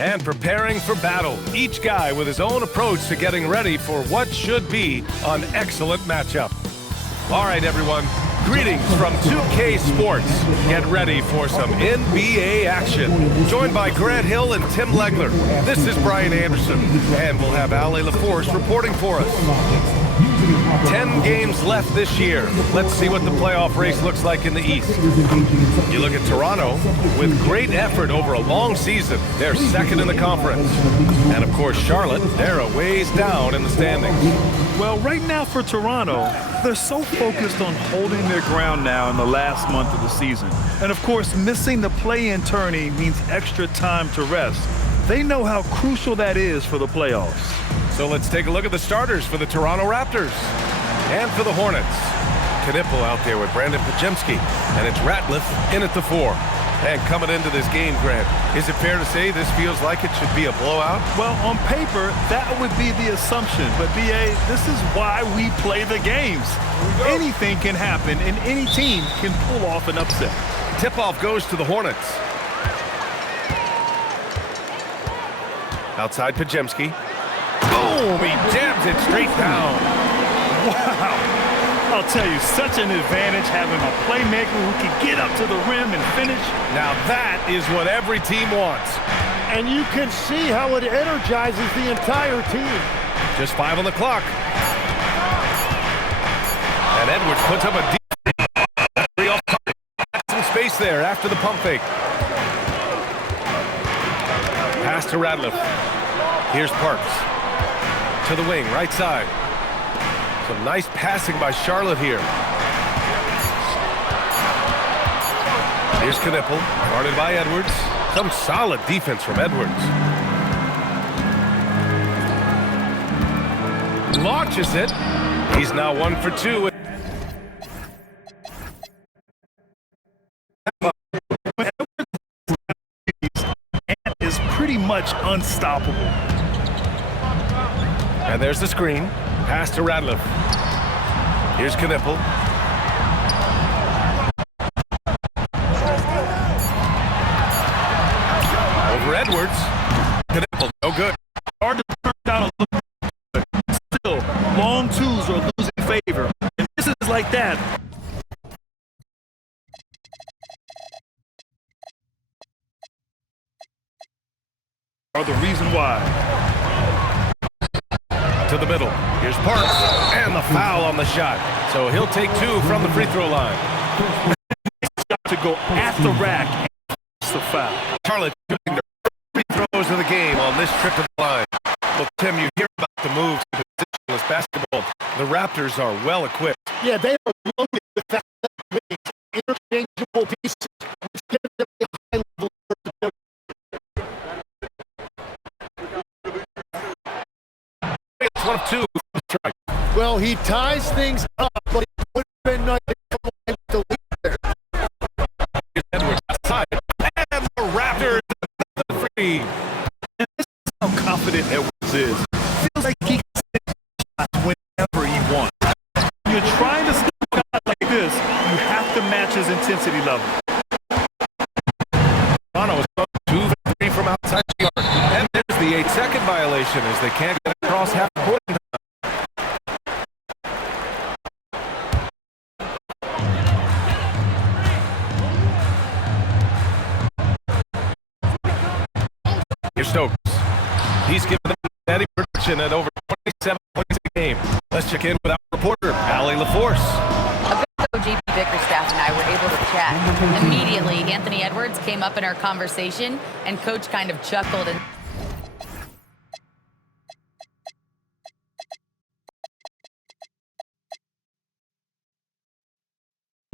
and preparing for battle. Each guy with his own approach to getting ready for what should be an excellent matchup. All right, everyone. Greetings from 2K Sports. Get ready for some NBA action. Joined by Grant Hill and Tim Legler. This is Brian Anderson, and we'll have Ali LaForce reporting for us. 10 games left this year. Let's see what the playoff race looks like in the East. You look at Toronto, with great effort over a long season. They're second in the conference. And of course, Charlotte, they're a ways down in the standings. Well, right now for Toronto, they're so focused on holding their ground now in the last month of the season. And of course, missing the play-in tourney means extra time to rest. They know how crucial that is for the playoffs. So let's take a look at the starters for the Toronto Raptors. And for the Hornets, Knipple out there with Brandon Pajemski, and it's Ratliff in at the 4. And coming into this game, Grant, is it fair to say this feels like it should be a blowout? Well, on paper, that would be the assumption. But, B.A., this is why we play the games. Anything can happen, and any team can pull off an upset. Tip-off goes to the Hornets. Outside Pajemski. Boom! He jams it straight down. Wow! I'll tell you, such an advantage having a playmaker who can get up to the rim and finish. Now that is what every team wants. And you can see how it energizes the entire team. Just 5 on the clock. And Edwards puts up a deep three off target. Some space there after the pump fake. Pass to Ratliff. Here's Parks. To the wing, right side. Some nice passing by Charlotte here. Here's Knipple, guarded by Edwards. Some solid defense from Edwards. Launches it. He's now 1 for 2. And is pretty much unstoppable. And there's the screen. Pass to Ratliff. Here's Knipple. Over Edwards. Knipple, no good. Hard to turn down a look, but still, long twos are losing favor. And this is like that. Are the reason why. To the middle. Here's Parks. And the foul on the shot. So he'll take 2 from the free throw line. To go at the rack and force the foul. Charlotte shooting their free throws of the game on this trip to the line. Well, Tim, you hear about the moves to positionless basketball. The Raptors are well equipped. Yeah, they are loaded with that interchangeable pieces, which give them a high level of It's 1 of 2. Well, he ties things up, but it would have been nice to come away with the lead there. Here's Edwards outside. And the Raptors the free. And this is how confident Edwards is. Feels like he can take shots whenever he wants. When you're trying to stop a guy like this, you have to match his intensity level. Toronto is 2 for 3 from outside the arc. And there's the 8-second violation as they can't get across half court. Here's Stokes. He's given them steady production at over 27 points a game. Let's check in with our reporter, Ali LaForce. A bit ago, JP Bickerstaff and I were able to chat. Immediately, Anthony Edwards came up in our conversation, and Coach kind of chuckled and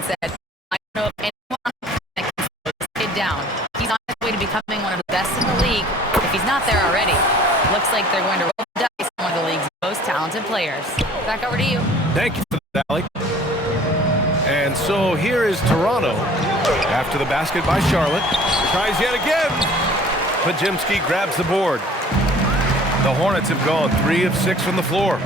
said, I don't know if anyone can slow this kid down. He's on his way to becoming one of the best in the league, if he's not there already. Looks like they're going to roll the dice on one of the league's most talented players. Back over to you. Thank you for that, Ali. And so here is Toronto. After the basket by Charlotte. Tries yet again. Pajemski grabs the board. The Hornets have gone 3 of 6 from the floor.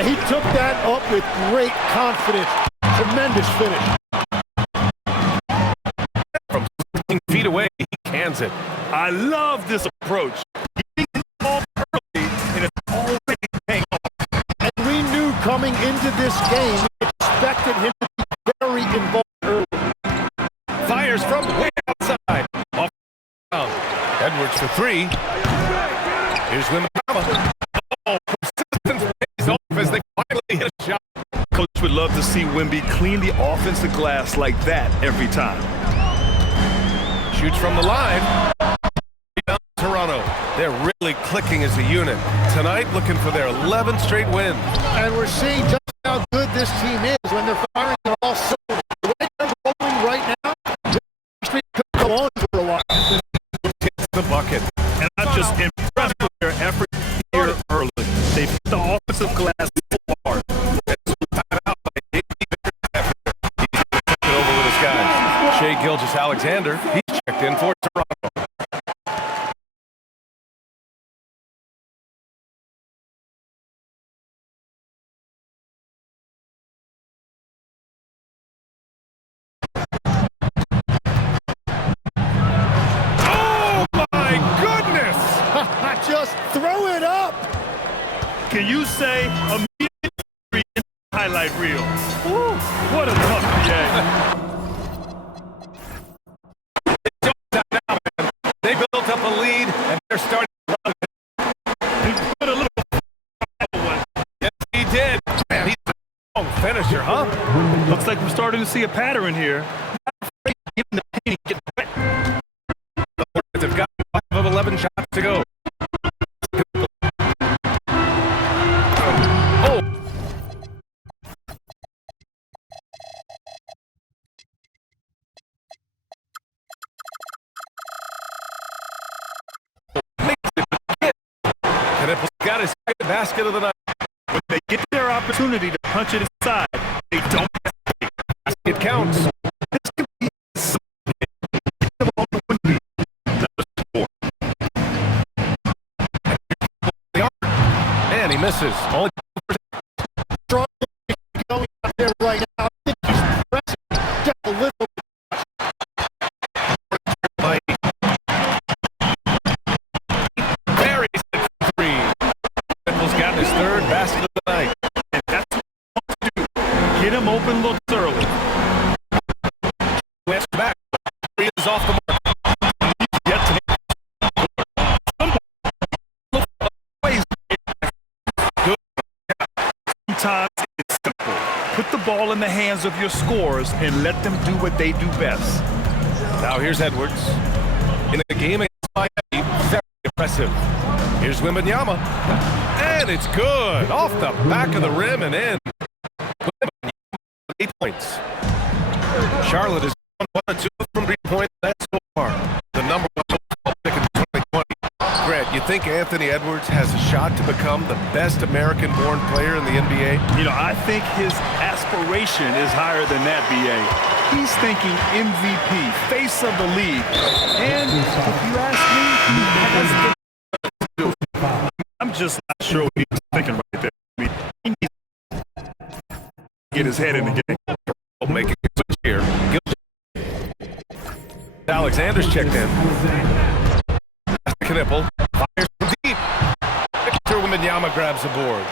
Yeah, he took that up with great confidence. Tremendous finish. From 16 feet away, he cans it. I love this approach. Getting the ball early, and it's already paying off. And we knew coming into this game, we expected him to be very involved early. Fires from way outside. Off the ground. Edwards for three. Here's Wembanyama. Oh, persistence pays off as they finally hit a shot. Coach would love to see Wemby clean the offensive glass like that every time. Shoots from the line. Toronto. They're really clicking as a unit. Tonight, looking for their 11th straight win. And we're seeing just how good this team is when they're firing on all cylinders. The way they're rolling right now, this streak could go on for a while. Hits the bucket. And I'm just impressed with their effort here early. They hit the offensive glass so hard. Over with his guys. Shai Gilgeous-Alexander. He's checked in for Toronto. Just throw it up. Can you say immediate in the highlight reel? Woo, what a tough Now, they built up a lead, and they're starting to run it. He put a little one. Yes, he did. Man, he's a strong finisher, huh? Looks like we're starting to see a pattern here. Get in the paint, get wet. The Hornets have got 5 of 11 shots to go. Got his second basket of the night. When they get their opportunity to punch it inside, they don't hesitate. It counts. This could be and he misses. Only Strong going out there right now. I think he's pressing just a little. His third basket of the night. And that's what he wants to do. Get him open looks early. West back. He is off the mark. Get to Sometimes it's simple. Put the ball in the hands of your scorers and let them do what they do best. Now here's Edwards. In a game against Miami, very impressive. Here's Wembanyama. And it's good. Off the back of the rim and in. 8 points. Charlotte is 1-2 from 3 points. That's so far the number 1 overall pick in 2020. Grant, you think Anthony Edwards has a shot to become the best American-born player in the NBA? You know, I think his aspiration is higher than that, B.A. He's thinking MVP, face of the league. And if you ask me, he has the I'm just not sure what he was thinking right there. I mean, he needs to get his head in the game. Making a switch here. Alexander's checked in. Knipple fires from deep. Victor Wembanyama grabs the board.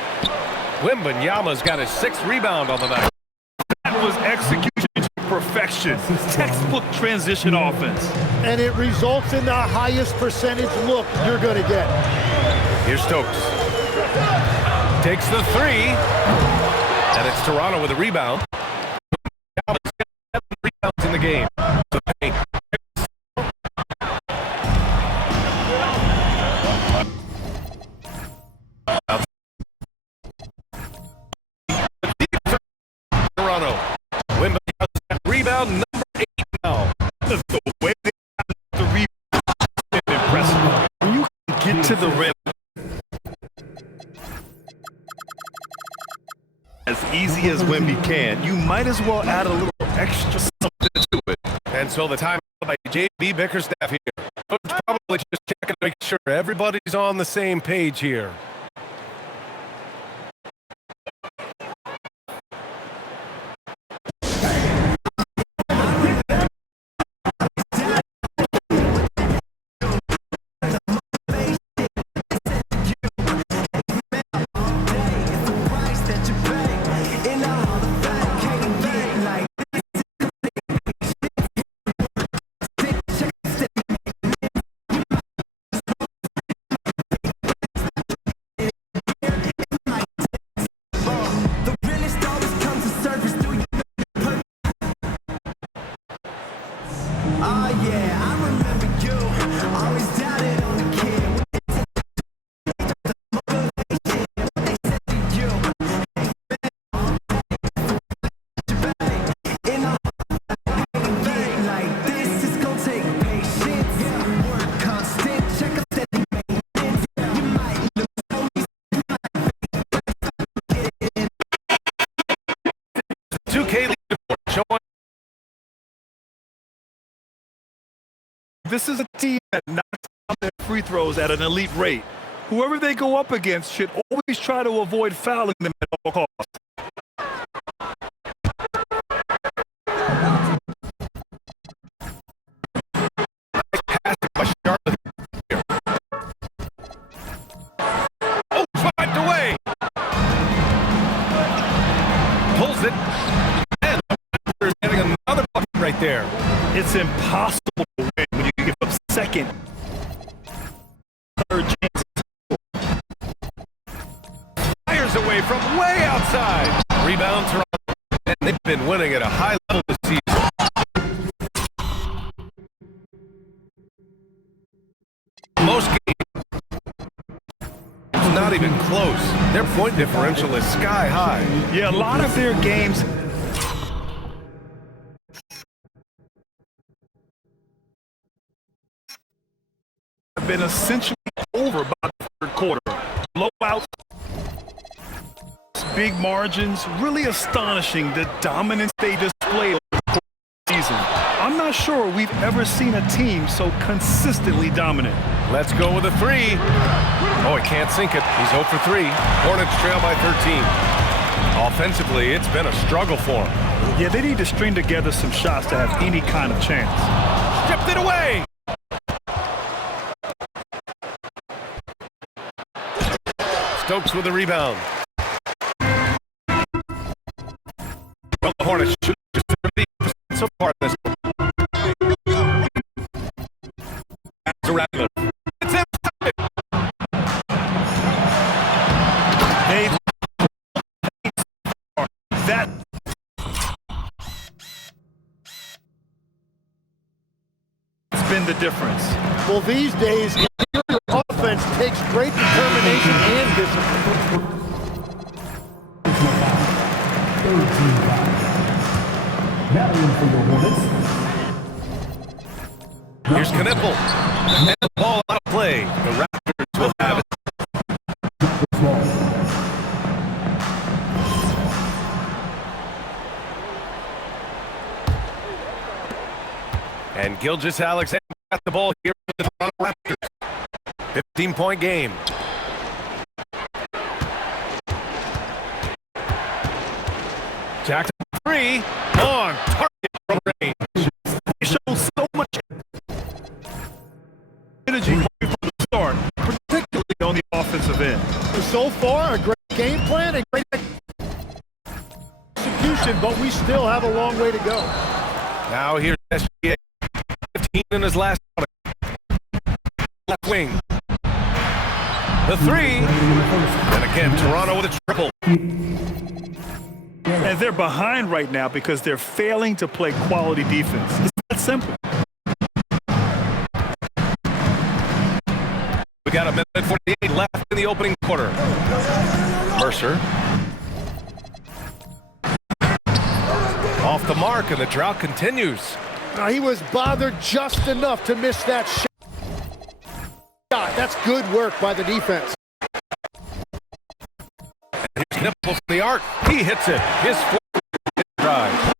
Wembanyama's got his 6th rebound on the night. That was execution to perfection. Textbook transition offense. And it results in the highest percentage look you're going to get. Here's Stokes. Takes the 3. And it's Toronto with a rebound. 7 rebounds in the game. The paint. Toronto. Wembanyama's rebound number 8 now. The way they got the rebound is impressive. When you can get to the rim as easy as Wemby can, you might as well add a little extra something to it. And so the time by J.B. Bickerstaff here. Coach probably just checking to make sure everybody's on the same page here. This is a team that knocks out their free throws at an elite rate. Whoever they go up against should always try to avoid fouling them at all costs. Oh, swiped away. Pulls it. And they're getting another bucket right there. It's impossible to win when you give up second, third chances. Fires away from way outside. Rebound Toronto. And they've been winning at a high level this season. Most games, it's not even close. Their point differential is sky high. Yeah, a lot of their games have been essentially over by the third quarter. Blowouts, big margins, really astonishing the dominance they displayed over the course of the season. I'm not sure we've ever seen a team so consistently dominant. Let's go with a three. Oh, he can't sink it. He's 0 for 3. Hornets trail by 13. Offensively, it's been a struggle for him. Yeah, they need to string together some shots to have any kind of chance. Stripped it away. Stokes with the rebound. Well, the Hornets shoot just 30% so far this one. That's a Rattler. It's inside. That's been the difference. Well, these days, interior offense takes great determination and discipline. Here's Knipple. And the ball out of play. The Raptors will have it. And Gilgeous-Alexander got the ball here for the Toronto Raptors. 15-point game. Jackson 3 on target from range. He showed so much energy from the start, particularly on the offensive end. So far, a great game plan and great execution, but we still have a long way to go. Now here's SGA. 15 in his last quarter. Left wing. The three. And again, Toronto with a triple. And they're behind right now because they're failing to play quality defense. It's that simple. We got a minute and 48 left in the opening quarter. Mercer. Off the mark, and the drought continues. He was bothered just enough to miss that shot. That's good work by the defense. And here's Knipple from the arc. He hits it. His fourth drive.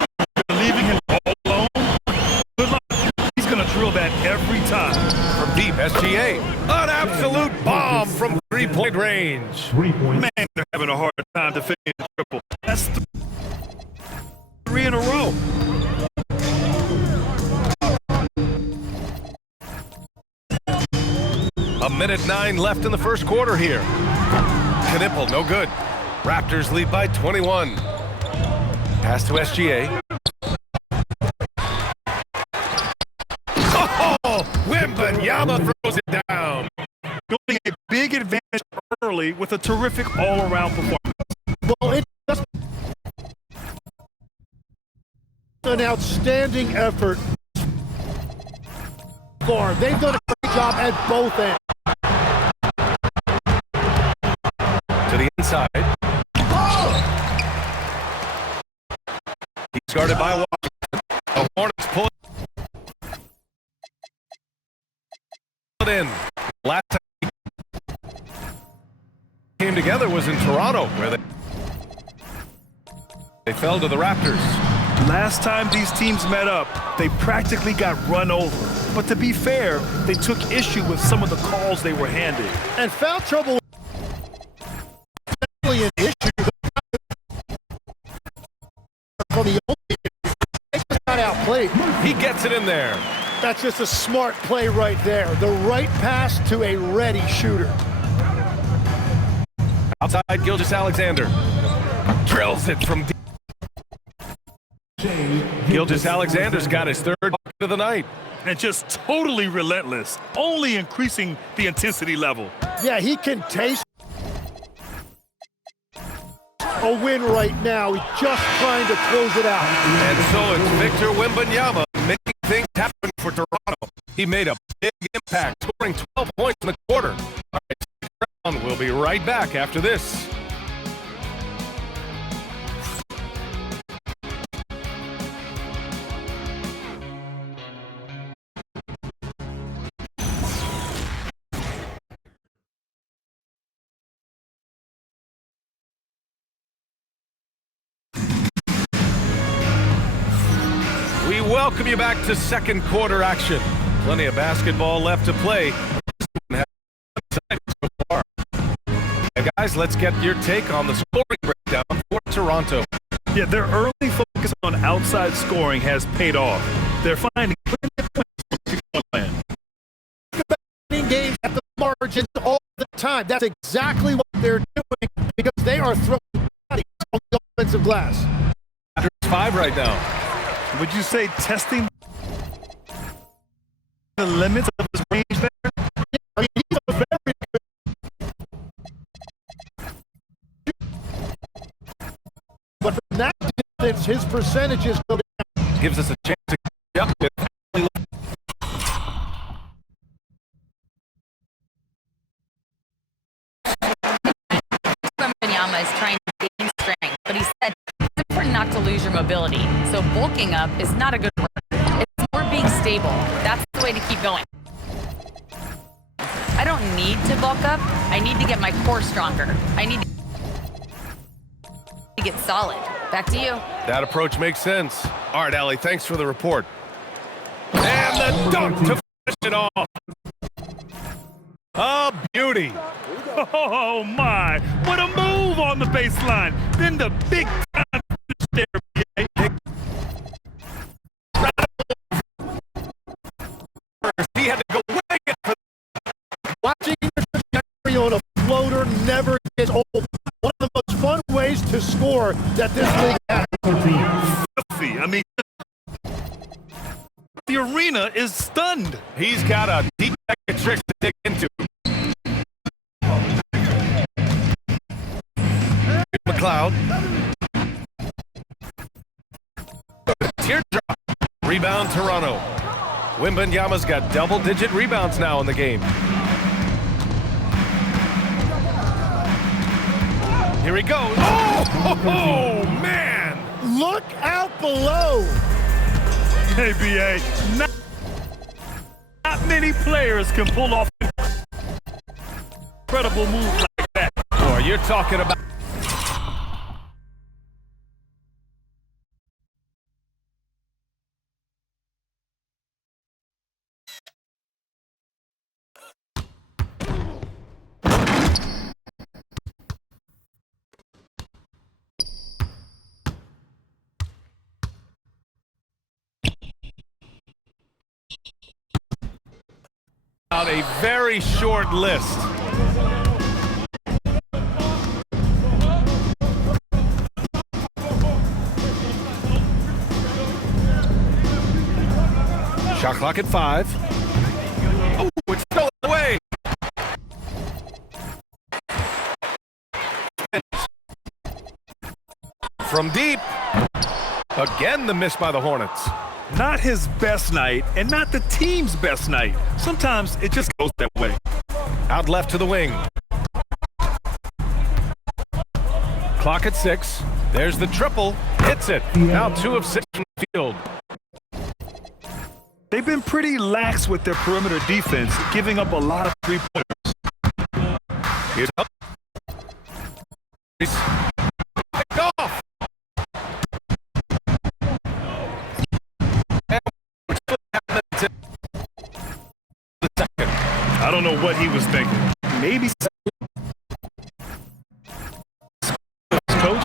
Leaving him all alone. Good luck. He's going to drill that every time. From deep, SGA. An absolute bomb from three-point range. Man, they're having a hard time defending the triple. That's 3 in a row. A minute 9 left in the first quarter here. Knipple, no good. Raptors lead by 21. Pass to SGA. Oh, Wembanyama throws it down. Building a big advantage early with a terrific all-around performance. Well, it's just an outstanding effort. They've done a great job at both ends. To the inside. He's guarded by Washington. The Hornets pull it in. Last time he came together was in Toronto, where they fell to the Raptors. Last time these teams met up, they practically got run over. But to be fair, they took issue with some of the calls they were handed. And foul trouble was definitely an issue. For the only, they just got outplayed. He gets it in there. That's just a smart play right there. The right pass to a ready shooter. Outside, Gilgeous-Alexander drills it from deep. Gilgeous-Alexander's got his third bucket of the night. And just totally relentless, only increasing the intensity level. Yeah, he can taste a win right now. He's just trying to close it out. And so it's Victor Wembanyama making things happen for Toronto. He made a big impact, scoring 12 points in the quarter. All right, stick around. We'll be right back after this. We welcome you back to second quarter action. Plenty of basketball left to play. So far. And guys, let's get your take on the scoring breakdown for Toronto. Yeah, their early focus on outside scoring has paid off. They're finding plenty of points to keep on playing. Games at the margins all the time. That's exactly what they're doing because they are throwing bodies on the offensive glass. After 5 right now. Would you say testing the limits of his range there? I mean, he's a very good. But from that distance, his percentages go down. Gives us a chance to get up with. Wembanyama is trying to gain strength, but he said it's important not to lose your mobility. So bulking up is not a good word. It's more being stable. That's the way to keep going. I don't need to bulk up. I need to get my core stronger. I need to get solid. Back to you. That approach makes sense. All right, Allie, thanks for the report. And the dunk to finish it off. A beauty. Oh my, what a move on the baseline. Then the big time finish there. He had to go way in. Watching the trajectory on a floater never gets old. One of the most fun ways to score that this league has. I mean, the arena is stunned. He's got a deep bag of tricks to dig into. McLeod. Teardrop. Rebound Toronto. Wembanyama's got double-digit rebounds now in the game. Here he goes. Oh, man! Look out below. Hey, BA, not many players can pull off an incredible move like that. Boy, you're talking about... a very short list. Shot clock at 5. Oh, it's stolen away. From deep. Again, the miss by the Hornets. Not his best night, and not the team's best night. Sometimes it just goes that way. Out left to the wing. Clock at 6. There's the triple. Hits it. Now 2 of 6 from the field. They've been pretty lax with their perimeter defense, giving up a lot of three-pointers. Here's up. Picked off. I don't know what he was thinking. Maybe coach.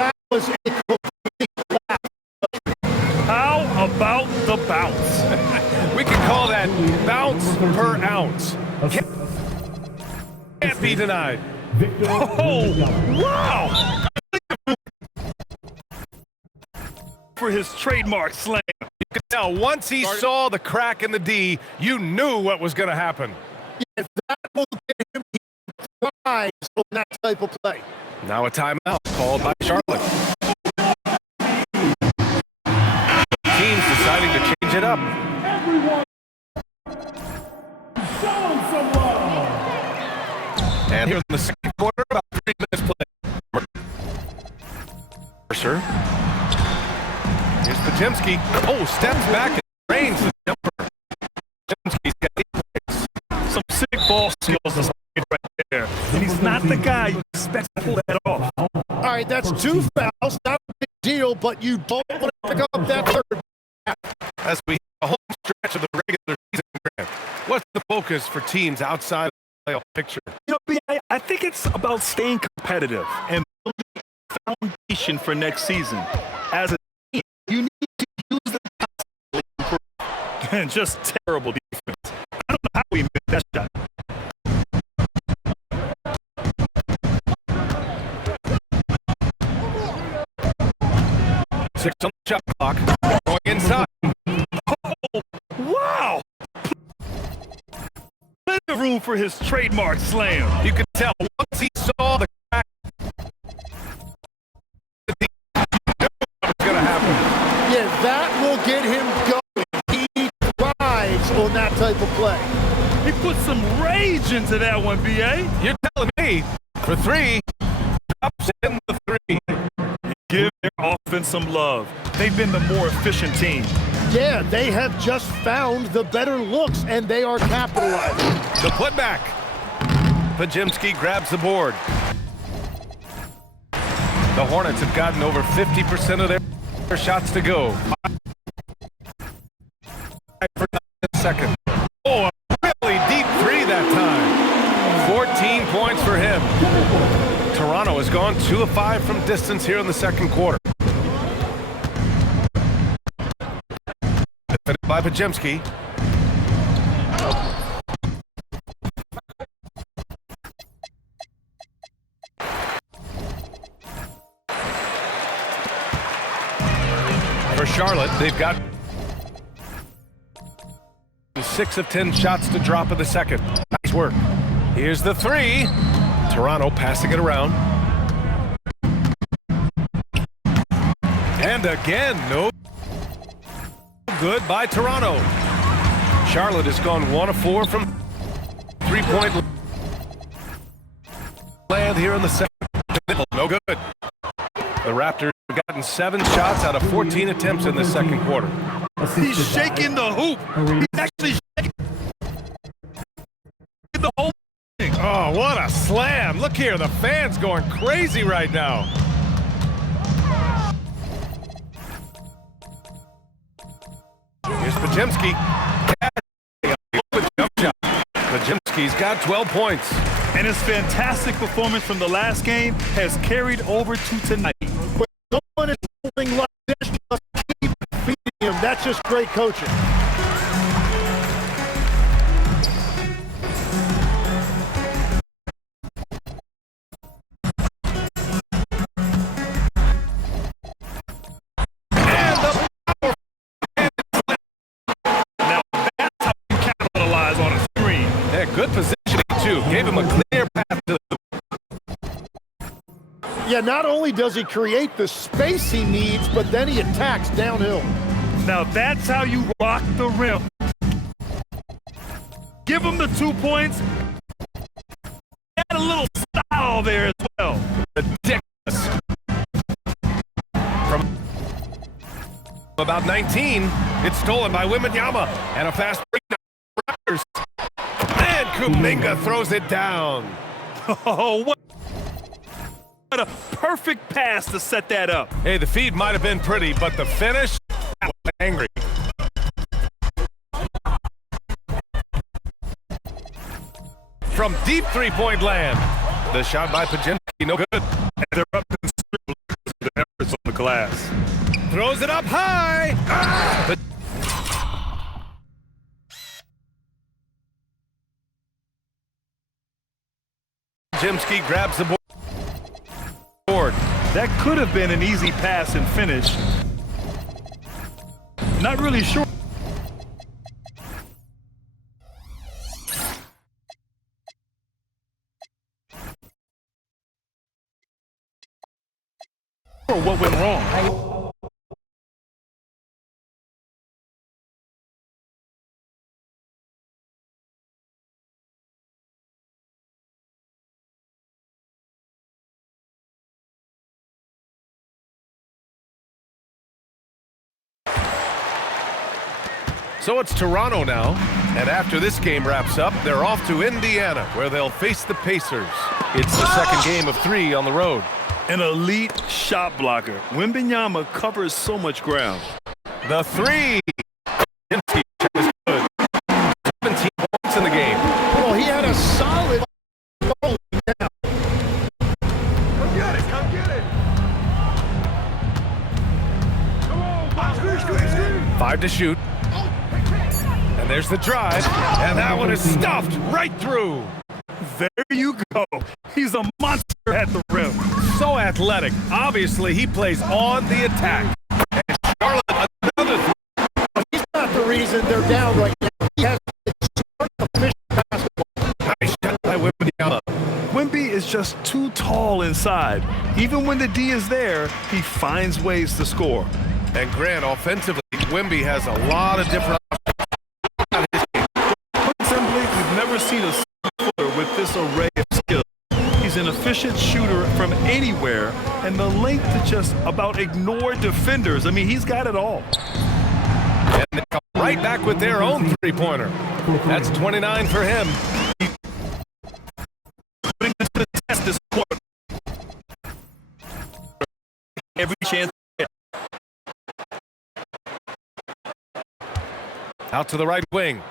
That was a complete How about the bounce? We can call that bounce per ounce. Can't be denied. Oh, wow! For his trademark slam. You could tell once he saw the crack in the D, you knew what was going to happen. If that will get him thrives on that type of play. Now a timeout called by Charlotte. Teams deciding to change it up. And here in the second quarter, about 3 minutes play. Mercer. Here's Potemski. Oh, steps back and drains the jumper. Potemski's got 8 points. Some sick ball skills right there. And he's not the guy you expect to pull that off. All right, that's 2 fouls. Not a big deal, but you don't want to pick up that third. As we have a home stretch of the regular season, Grant, what's the focus for teams outside of the playoff picture? You know, I think it's about staying competitive and building a foundation for next season. As a team, you need to use the and just terrible defense. I don't know how we missed that shot. 6 on the shot clock. Going inside. Oh, wow! Plenty of room for his trademark slam. You could tell once he saw the crack, he knew what was going to happen. Yeah, that will get him going. He thrives on that type of play. He put some rage into that one, B.A. You're telling me for 3, drops in the 3. Give their offense some love. They've been the more efficient team. Yeah, they have just found the better looks, and they are capitalizing. The putback. Potemski grabs the board. The Hornets have gotten over 50% of their shots to go. 5 for 9 in the second. Oh, a really deep 3 that time. 14 points for him. Toronto has gone 2 of 5 from distance here in the second quarter. Defended by Potemski. For Charlotte, they've got 6 of 10 shots to drop in the second. Nice work. Here's the 3. Toronto passing it around. And again, no good by Toronto. Charlotte has gone 1 of 4 from 3-point land here in the second. No good. The Raptors have gotten 7 shots out of 14 attempts in the second quarter. He's shaking the hoop. He's actually shaking the whole thing. Oh, what a slam. Look here, the fans going crazy right now. Here's Potemski. Jump shot. Potemski's got 12 points. And his fantastic performance from the last game has carried over to tonight. When someone is moving like this, just keep feeding him. That's just great coaching. Good positioning, too. Gave him a clear path to the... Yeah, not only does he create the space he needs, but then he attacks downhill. Now that's how you rock the rim. Give him the 2 points. Add a little style there as well. Ridiculous. From about 19, it's stolen by Wembanyama. And a fast break down. And Kuminga throws it down. Oh, what a perfect pass to set that up. Hey, the feed might have been pretty, but the finish, that was angry. from deep three-point land. The shot by Pajemski, no good. And they're up considerably because of the efforts on the glass. Throws it up high. Pajemski grabs the board. That could have been an easy pass and finish. Not really sure. What went wrong? So it's Toronto now, and after this game wraps up, they're off to Indiana, where they'll face the Pacers. It's the second game of 3 on the road. An elite shot blocker. Wembanyama covers so much ground. The three. Is good. 17 points in the game. Well, he had a solid goal down. Come get it, come get it. Come on, screen. 5 to shoot. And there's the drive, and that one is stuffed right through. There you go. He's a monster at the rim. So athletic. Obviously, he plays on the attack. And Charlotte, another three. He's not the reason they're down right now. He has smart, efficient basketball. Nice shot by Wembanyama. Wemby is just too tall inside. Even when the D is there, he finds ways to score. And Grant, offensively, Wemby has a lot of different options. Put simply, we've never seen a footer with this array of skills. He's an efficient shooter from anywhere, and the length to just about ignore defenders. I mean, he's got it all. And they come right back with their own three-pointer. That's 29 for him. Putting this to the test this quarter. Every chance. Out to the right wing.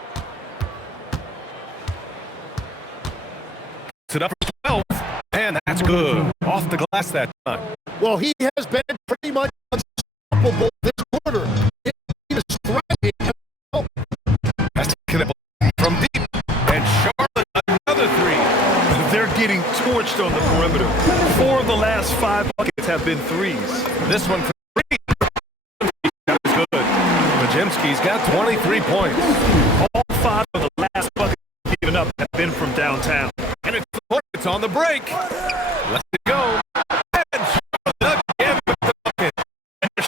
It up for 12, and that's good. Off the glass that time. Well, he has been pretty much unstoppable this quarter. He is thriving. Oh. That's from deep, and Charlotte another three. They're getting torched on the perimeter. 4 of the last 5 buckets have been threes. This one for 3. That was good. Pajemski's got 23 points. All 5 of the last buckets given up have been from downtown. And it's the Hornets on the break. Let's go. And Charlotte again with the bucket. And they're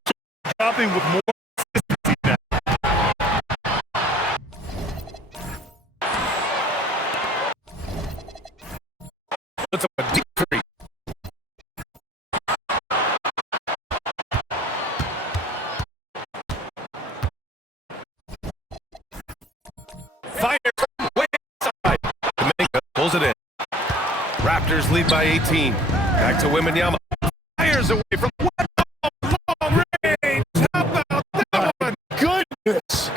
dropping with more consistency now. It's a deep three. Fires way inside. Jamaica pulls it in. Raptors lead by 18. Back to Wembanyama. Fires away from long range. How about that one? Goodness.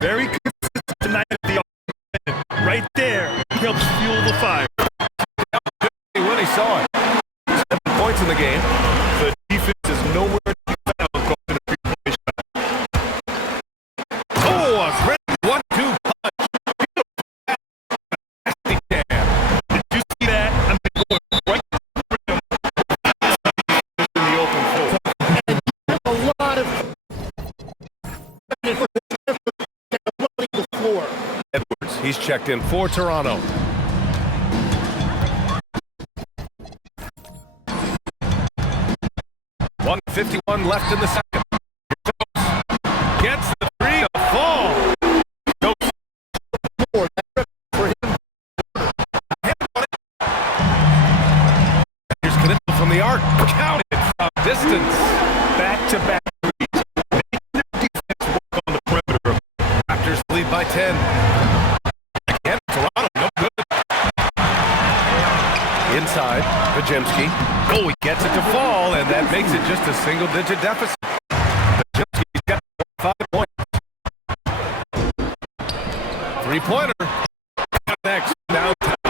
Very consistent tonight at the offensive end. Right there, he helps fuel the fire. When he saw it. 7 points in the game. The defense is nowhere to be found calling a three-point shot. Oh, a great 1-2 punch. Did you see that? I mean, going right to the rim in the open floor. And a lot of running the floor. Edwards, he's checked in for Toronto. .51 left in the second. Gets the three to fall. More for him. Here's Canelo from the arc. Counted from distance. Back-to-back threes. Making their defense work on the perimeter. Raptors lead by 10. Again, Toronto, no good. Inside, Pajemski. Oh, he gets it to fall, and that makes it just a single-digit deficit. Pajemski's got 5 points. Three-pointer. Next, downtown.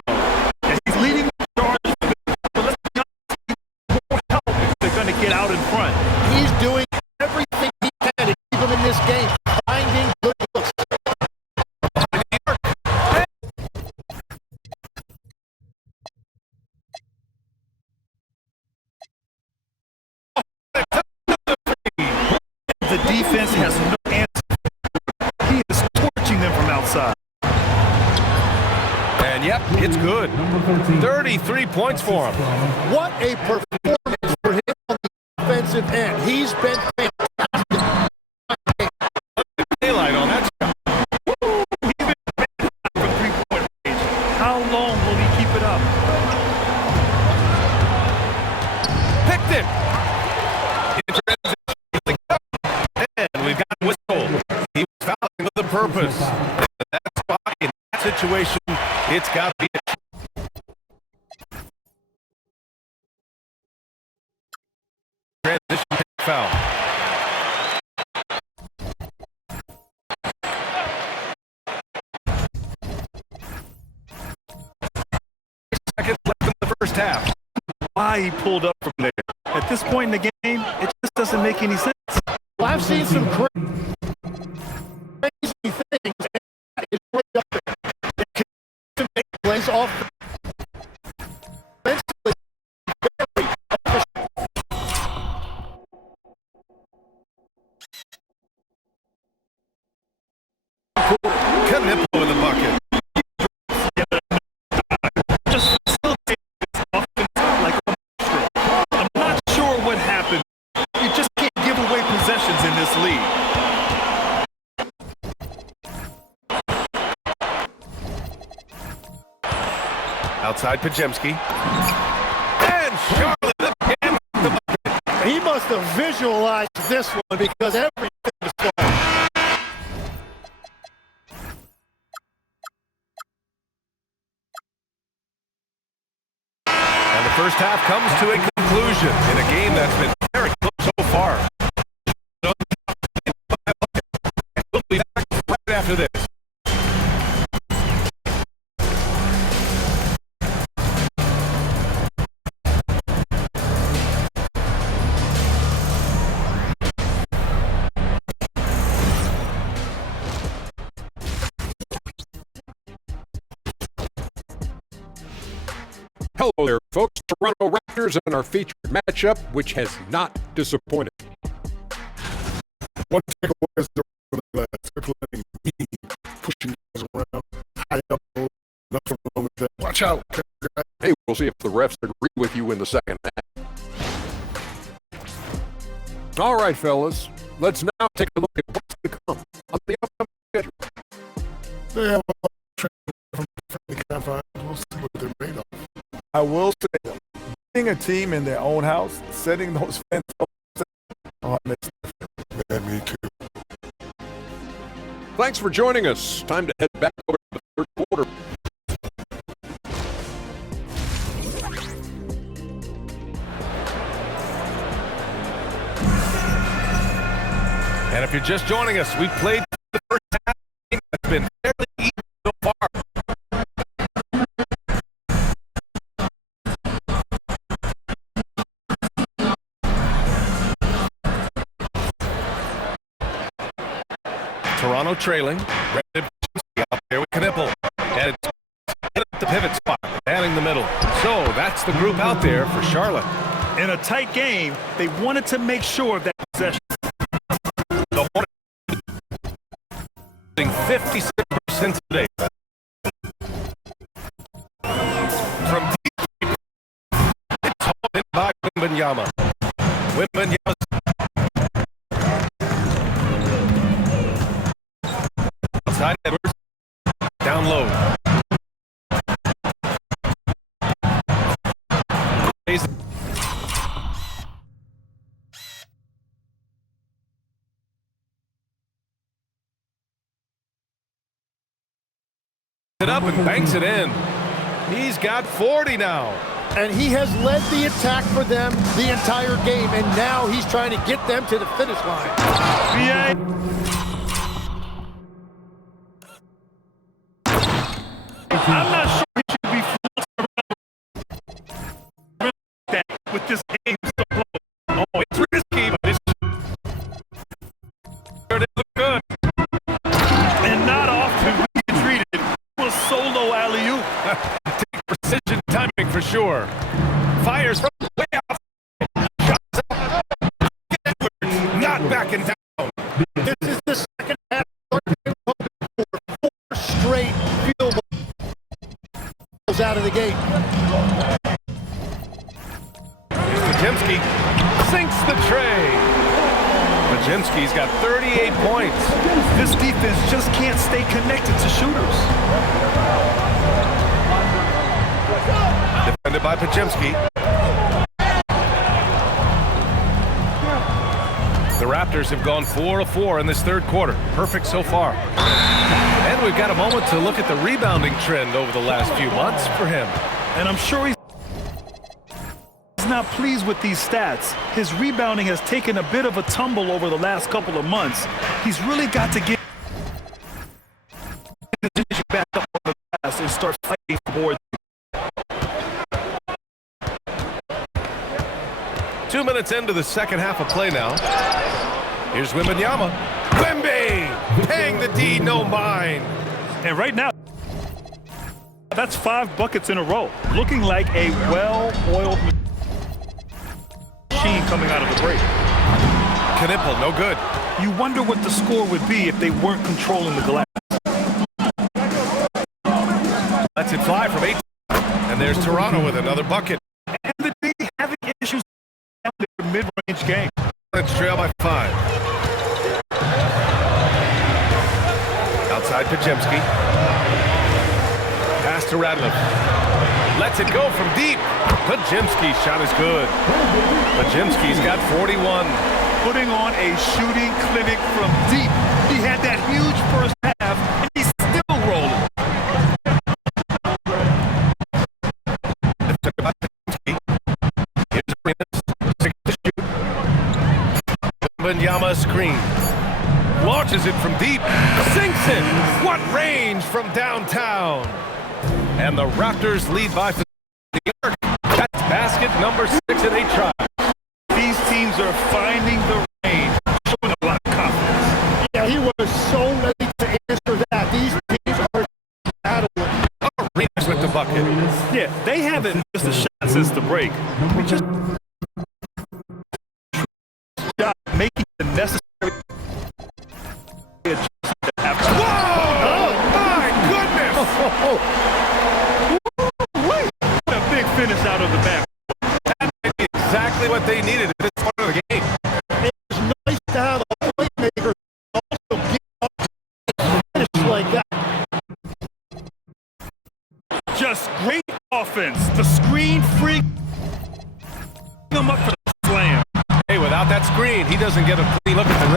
get out in front. He's doing everything he can to keep him in this game, finding good looks. The defense has no answer. He is torching them from outside. And yep, it's good. 33 points for him. What a performance for him on the offensive end. He's been fantastic. Daylight on that shot. He's been for three-point range. How long will he keep it up? Picked it. And we've got a whistle. He was fouling with a purpose. In that spot, in that situation, it's got to be a transition foul. Seconds left in the first half. Why he pulled up from there. At this point in the game, it just doesn't make any sense. Well, I've seen some crazy things. It's way up there. To make plays off. Offensively, very efficient. Knipple with the bucket. Just facilitate this offense like a monster. I'm not sure what happened. You just can't give away possessions in this league. Outside Pajemski. And Charlotte again with the bucket. He must have visualized this one because everything was falling. And the first half comes to a conclusion in a game that's been very close so far. We'll be back right after this. Hello there, folks. Toronto Raptors in our featured matchup, which has not disappointed. One takeaway is the circulating me, pushing guys around, high up, nothing wrong with that. Watch out. Hey, we'll see if the refs agree with you in the second half. All right, fellas, let's now take a look at what's to come on the upcoming schedule. They have a lot of training from friendly confines. We'll see what they're made of. I will say, being a team in their own house, setting those fans up, it makes yeah, me too. Thanks for joining us. Time to head back over to the third quarter. And if you're just joining us, we played the first half. It's been fairly even so far. Toronto trailing. Out there with Knipple. And it's at the pivot spot, adding the middle. So that's the group out there for Charlotte. In a tight game, they wanted to make sure of that possession. The Hornets 56% today. From deep, it's hauled in by Wembanyama. Wembanyama's outside Edwards. Down low. It up and banks it in. He's got 40 now. And he has led the attack for them the entire game, and now he's trying to get them to the finish line. I'm not sure he should be fooling around with this game so close. Oh, out of the gate. Here's Pajemski. Sinks the tray. Pajemski's got 38 points. This defense just can't stay connected to shooters. Defended by Pajemski. The Raptors have gone 4 of 4 in this third quarter. Perfect so far. And we've got a moment to look at the rebounding trend over the last few months for him. And I'm sure he's not pleased with these stats. His rebounding has taken a bit of a tumble over the last couple of months. He's really got to get back up on the glass and start fighting for boards. 2 minutes into the second half of play now. Here's Wembanyama. Wemby paying the D no mind. And right now, that's 5 buckets in a row. Looking like a well-oiled machine coming out of the break. Knipple, no good. You wonder what the score would be if they weren't controlling the glass. Lets it fly from 8. And there's Toronto with another bucket. And the D having issues in their mid-range game. Let's trail by 5. Outside Pajemski. Pass to Radliff. Lets it go from deep. Pajemski's shot is good. Pajemski's got 41. Putting on a shooting clinic from deep. He had that huge first half, and he's still rolling. Here's Arenas. 6 to shoot. Wembanyama screen. Launches it from deep. Sinks it. What range from downtown. And the Raptors lead by the arc. That's basket number 6 and 8 try. These teams are finding the range, showing a lot of confidence. Yeah, he was so ready to answer that. These teams are battling. Arenas with the bucket. Yeah, they haven't missed a shot since the break. Just making the necessary adjustment after. Whoa! My goodness! What a big finish out of the back. That may be exactly what they needed at this point of the game. It's nice to have a playmaker also get up and finish like that. Just great offense. The screen freak them up for the slam. Hey, without that screen, he doesn't get a clean look at the rim.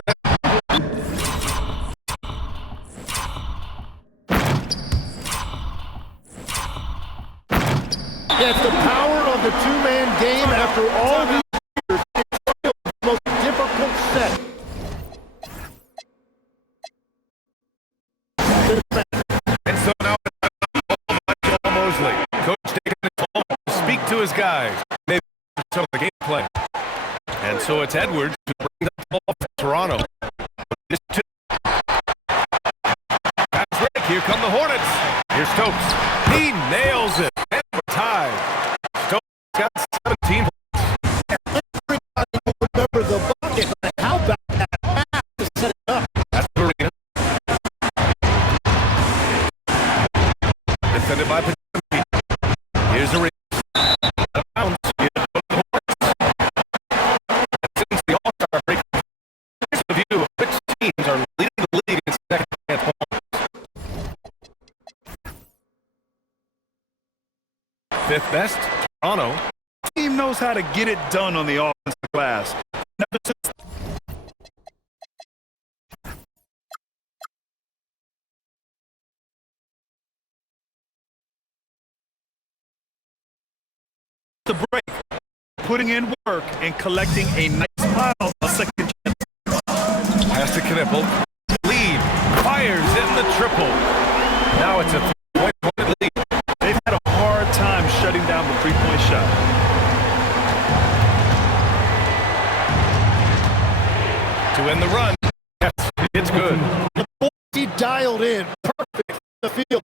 That's the power of the two-man game after all these years. It's still the most difficult set. And so now Joel Mosley, coach taking it home to speak to his guys. Maybe some of the game plan. And so it's Edwards who brings up the ball for Toronto. This two. Pass break. Here come the Hornets. Here's Stokes. He nails it. And we're tied. Stokes got 17 points. Everybody will remember the bucket, but how about that pass to set it up? That's Arenas. Defended by Pajemski. Here's Arenas. Bounce. Since the All-Star break, here's the view of which teams are leading the league in second chance points. Fifth best, Toronto. Team knows how to get it done on the offensive glass. Never since the break, putting in work and collecting a nice pile of second chance. Pass to Knipple. Lead. Fires in the triple. Now it's a 3-point lead. They've had a hard time shutting down the three-point shot. To end the run. Yes, it's good. He dialed in perfect in the field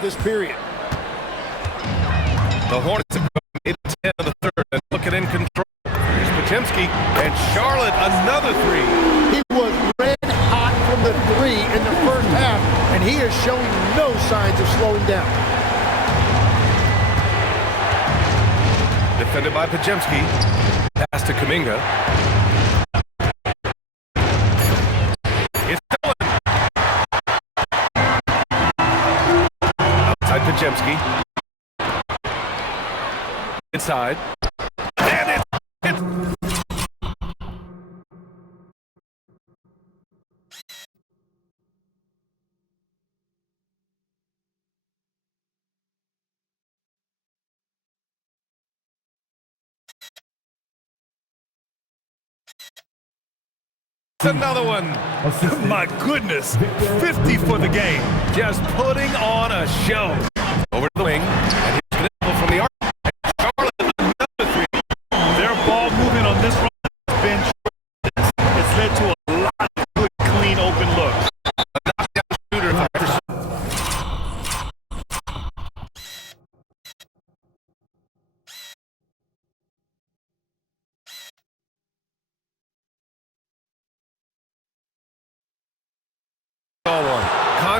this period. The Hornets have gone 8-10 of the third and looking in control. Here's Pajemski and Charlotte another 3. He was red hot from the 3 in the first half, and he is showing no signs of slowing down. Defended by Pajemski. Pass to Kuminga. It's Dylan. Outside Pajemski. Inside. And it's another one. My goodness, 50 for the game. Just putting on a show. Over the wing. And here's Knipple from the arc. Charlotte, another three. Their ball movement on this run has been tremendous. It's led to a lot of good, clean, open looks. Knockdown shooter.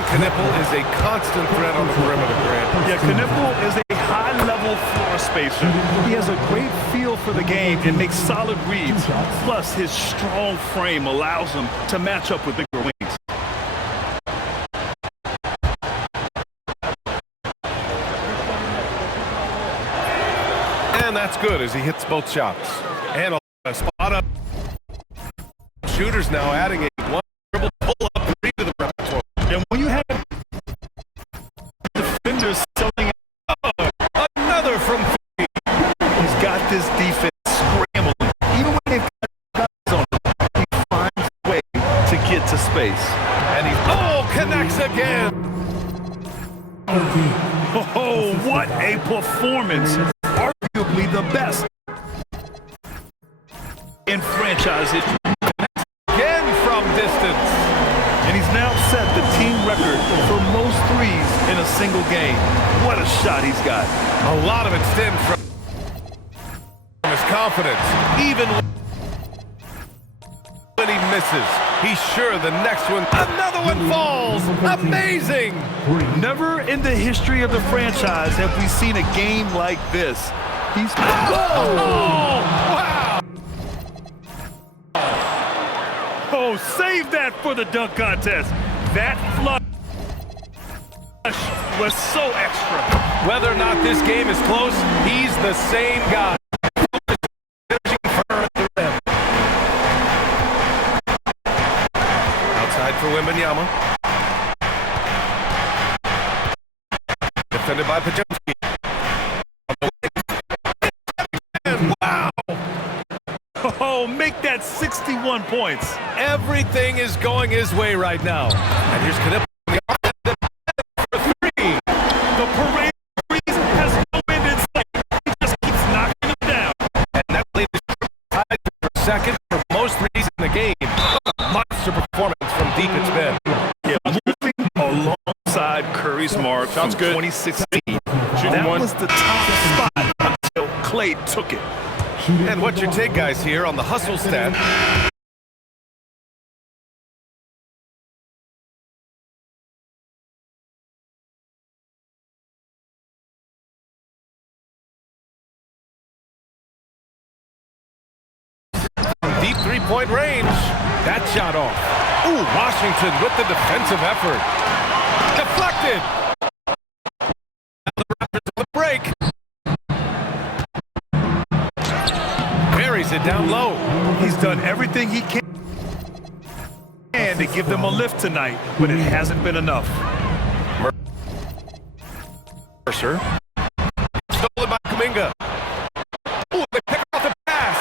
Knipple is a constant threat on the perimeter, Grant. Yeah, Knipple is a high-level floor spacer. He has a great feel for the game and makes solid reads. Plus, his strong frame allows him to match up with bigger wings. And that's good as he hits both shots. And a spot up. Shooters now adding a one dribble pull-up three to the repertoire. And when you have defenders selling another from 3. He's got this defense scrambling. Even when they've got guys on him, he finds a way to get to space. And he connects again. Oh, what a performance. Arguably the best in franchise history. Again from distance. And he's now set the team record for most threes in a single game. What a shot he's got. A lot of it stemmed from his confidence. Even when he misses, he's sure the next one, another one falls. Amazing. Never in the history of the franchise have we seen a game like this. He's... wow. Oh, save that for the dunk contest. That flush was so extra. Whether or not this game is close, he's the same guy. Outside for Wembanyama. Defended by Pajemski. Wow! Oh, make that 61 points. Everything is going his way right now. And here's Knipple for 3. The parade of threes has no end in sight. He just keeps knocking them down. And that leads tied for second for most threes in the game. Monster performance from deep it's been. Yeah, moving alongside Curry's mark from 2016. That was the top spot until Clay took it. And what's your take, guys, here on the hustle stat? From deep three-point range. That shot off. Ooh, Washington with the defensive effort. Deflected. Now the Raptors on the break. Buries it down low. He's done everything he can to give them a lift tonight, but it hasn't been enough. Mercer. Stolen by Kuminga. Ooh, they pick off the pass.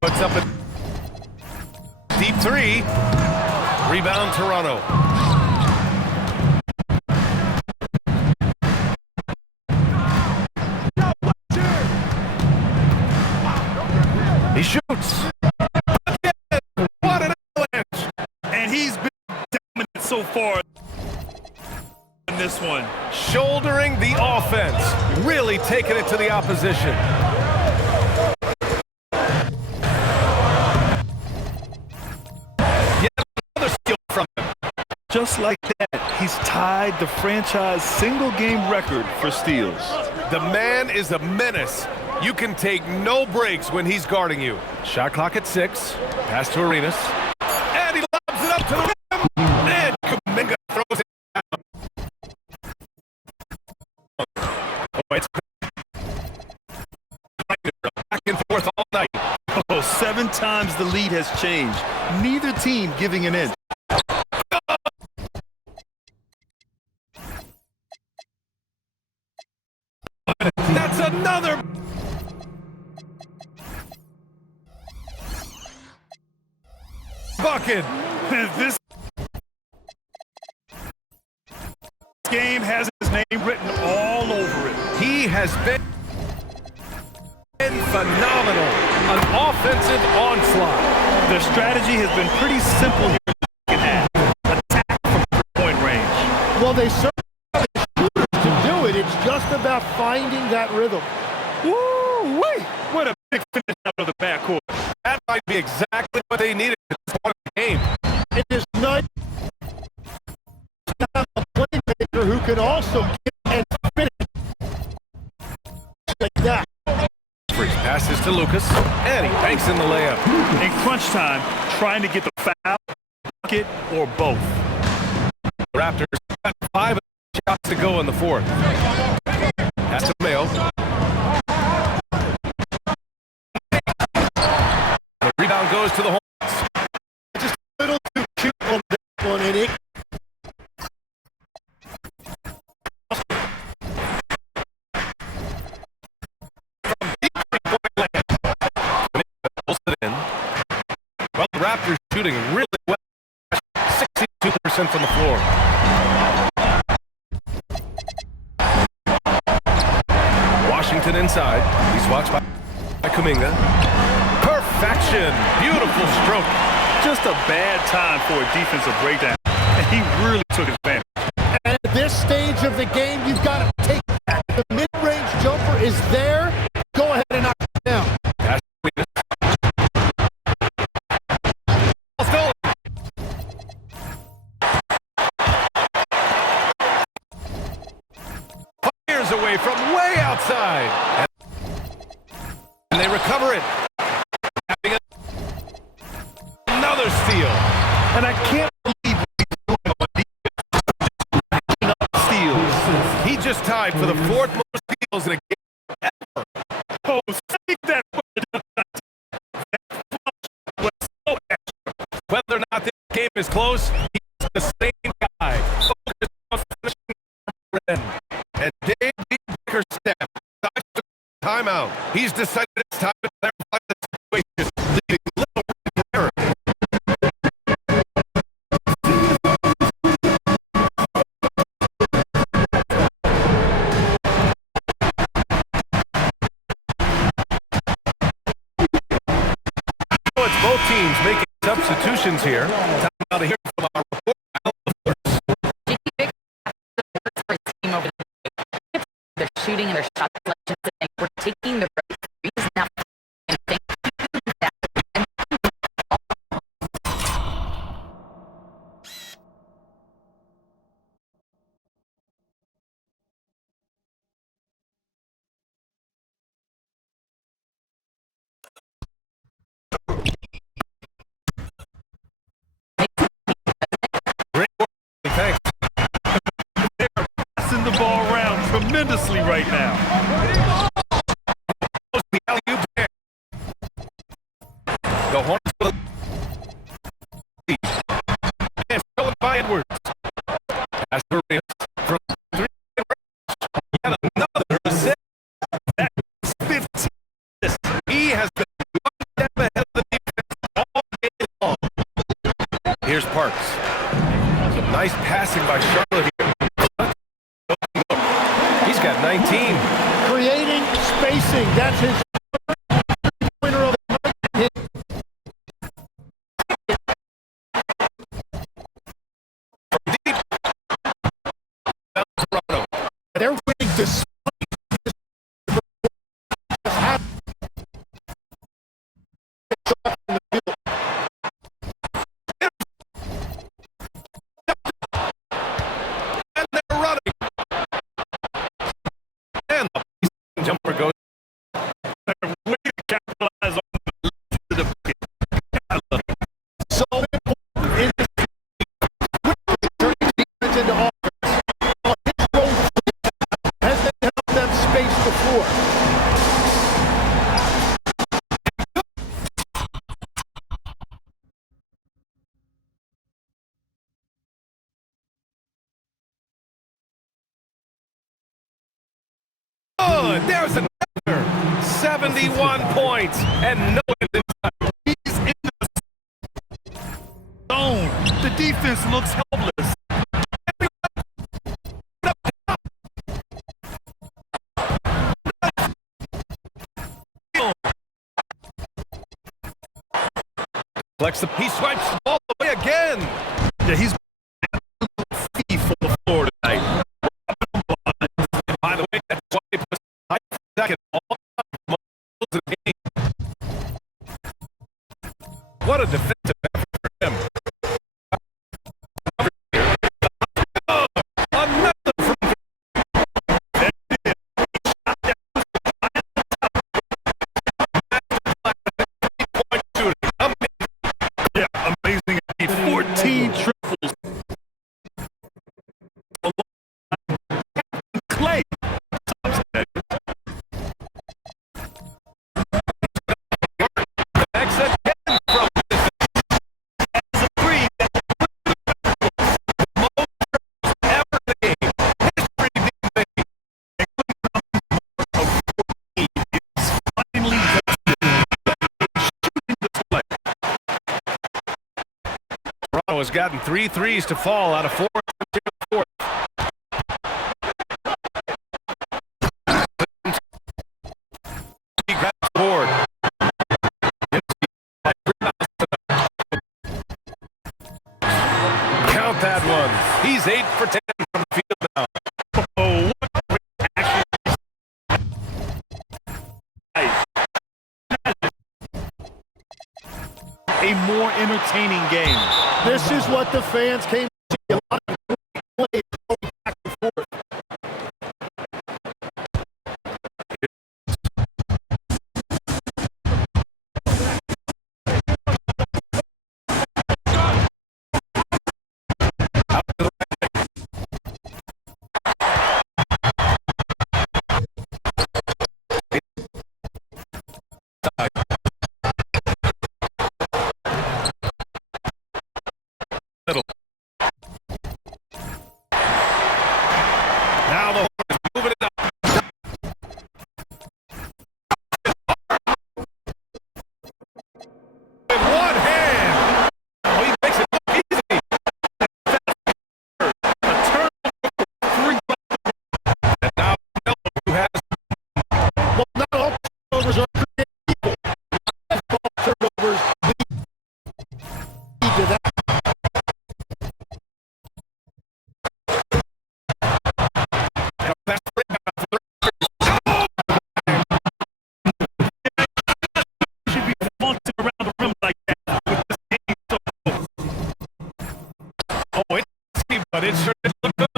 Puts up a deep 3. Rebound Toronto. He shoots. What an avalanche. And he's been dominant so far in this one. Shouldering the offense. Really taking it to the opposition. Yet another steal from him. Just like that, he's tied the franchise single-game record for steals. The man is a menace. You can take no breaks when he's guarding you. Shot clock at 6. Pass to Arenas. And he lobs it up to the rim. And Kuminga throws it down. Oh, it's back and forth all night. Oh, 7 times the lead has changed. Neither team giving an inch. That's another. Bucket. This game has his name written all over it. He has been phenomenal. An offensive onslaught. Their strategy has been pretty simple here in the second half. Attack from three-point range. Well, they certainly have the shooters to do it. It's just about finding that rhythm. Woo-wee! What a big finish out of the backcourt. That might be exactly what they needed at this point in the game. It is nice to have a playmaker who can also get and finish like that. Passes to Lucas, and he banks in the layup. In crunch time, trying to get the foul, bucket, or both. Raptors got 5 shots to go in the fourth. Pass to Mayo. The rebound goes to the Hornets. Just a little too cute on that one, and it Well, the Raptors shooting really well. 62% from the floor. Washington inside. He's watched by Kuminga. Perfection. Beautiful stroke. Just a bad time for a defensive breakdown. And he really took advantage. and at this stage of the game, you've got to take that. The mid-range jumper is there. Go ahead and knock it down. Pass to Lucas. Fires away from way outside. And they recover it. Having another steal. And I can't believe he's doing steals. He just tied for the 4th most steals in a game ever. Oh, save that word. Was so extra. Whether or not this game is close, he's the same guy. Focused on finishing. And Dave Bickerstaff decides to timeout. He's decided it's time to clarify the situation, leaving little room for error. So it's both teams making substitutions here. Time now to hear from our report. Their shooting and their shot selection, and we're taking the right threes now. And thank you. Great work. Thanks. They're passing the ball around tremendously right now. The alley-oop there. The Hornets with a lead. And stolen by Edwards. Pass to Reyes from 3. And another assist. That is 15. He has been one step ahead of the defense all game long. Here's Parks. Some nice passing by Charlotte here. He's got 19. Creating spacing. That's his winner of the night. Deep. Toronto. They're winning despite score. Good. There's another 71 points and no end in sight. He's in the zone. The defense looks helpless. He swipes the ball away again. Yeah, he's thief on the floor tonight. By the way, that's why they put second all time of the game. What a defensive effort for him. Oh, another from amazing. 14 triples. Clay. X again from as a three. Most ever in the game. History being made. Finally Toronto has gotten 3 threes to fall out of 4 in the fourth. He grabs the board. Count that one. He's 8 for 10 from the field now. Oh, a more entertaining game. This is what the fans came to see. A lot of play going back and forth. Now the Hornets moving it up. With one hand. Oh, he makes it look easy. A turnover, 3. And now Miller, who has Well, not all turnovers are created equal. All turnovers lead to that. Should be flaunting around the rim like that with this game so close. Oh, it's risky, but it sure did look good.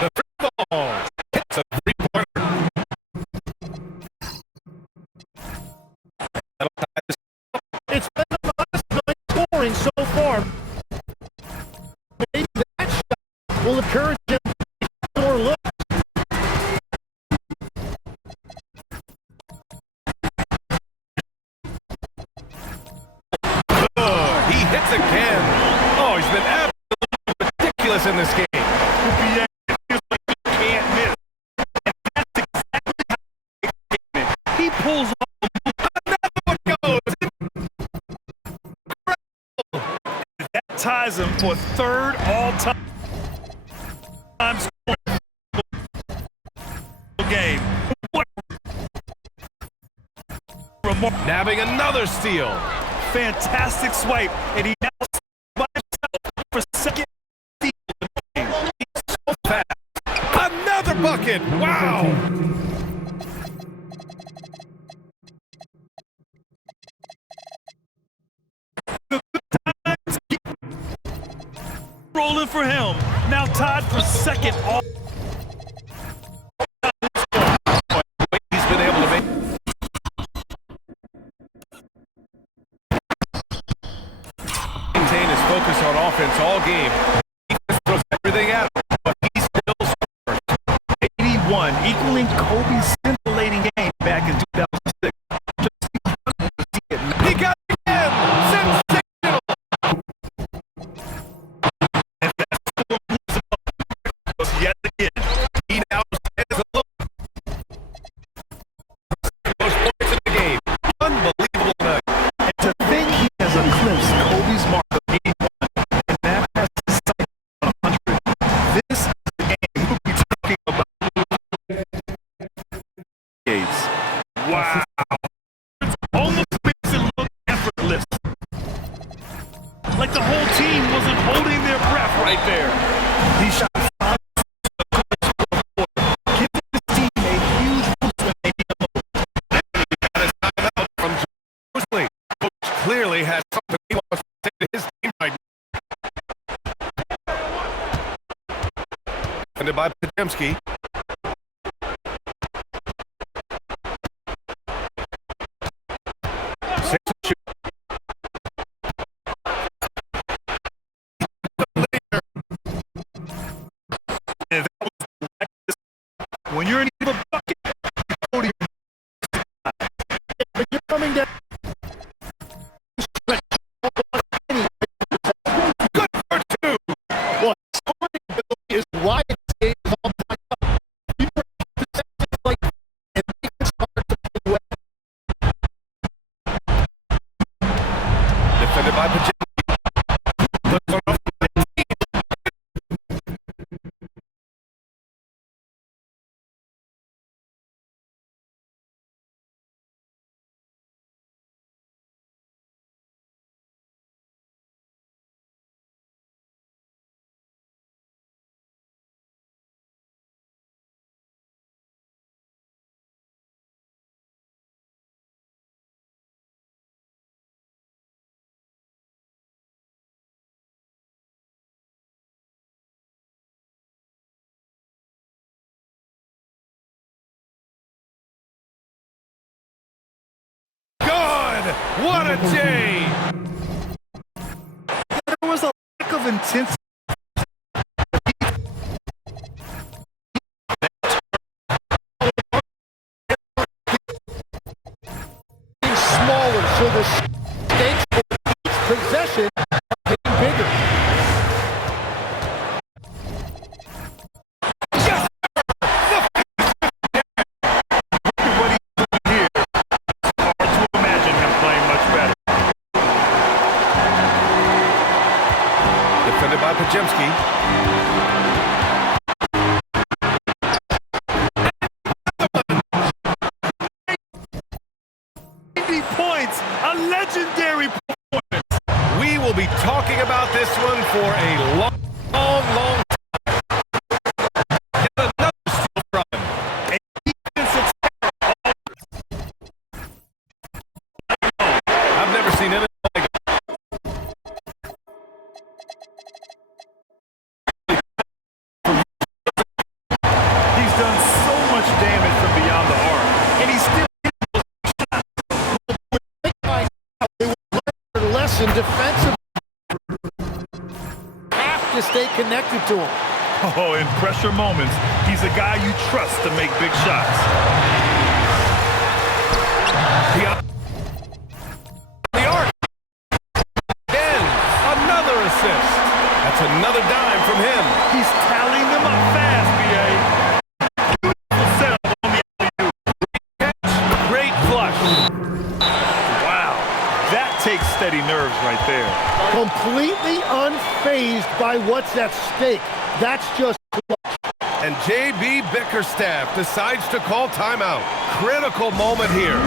The free ball hits a three-pointer. That'll tie this. It's been a modest night scoring so far. Maybe that shot will encourage them to take more looks. He hits again. Oh, he's been absolutely ridiculous in this game. He pulls off. Another one goes. That ties him for third all-time scoring game. What Nabbing another steal. fantastic swipe, and he now by himself for second steal in the game. He's so fast. Another bucket. Wow. Rolling for him. Now tied for second all 81, equaling Kobe's scintillating game back in 2006. He got it again! Sensational! And that's yet again. He now has a look. Most points in the game. Unbelievable night. And to think he has eclipsed Kobe's mark of 81, and that has his sight on 100. This is the game we'll be talking about. Wow. It almost makes it look effortless. Like the whole team wasn't holding their breath right there. He shot 5, giving his team a huge boost when they need the most. Got his timeout from Julian. Coach clearly has something he wants to say to his team right now. Defended by Pajemski. When you're in need of a bucket, go to your When you're coming down, Good for two. well, scoring ability is why this game is all tied up. You were possessions like that, and they can start to play well. Defended by Pajemski. Puts one off. What a day! There was a lack of intensity. Smaller, so the stakes for each possession are getting bigger. What he's doing here, it's hard to imagine him playing much better. Defended by Pajemski. 80 points, a legendary performance. We will be talking about this one for a long time. Get another steal from him. A defensive I've never seen anything like it. He's done so much damage from beyond the arc, and he's still They will learn their lesson defensively. Have to stay connected to him. in pressure moments. He's a guy you trust to make big shots. The arc. Again, another assist. That's another dime from him. He's tallying them up fast, B.A. Beautiful setup on the alley-oop. Great flush. Wow, that takes steady nerves right there. Completely unfazed by what's at stake. That's just And J.B. Bickerstaff decides to call timeout. Critical moment here.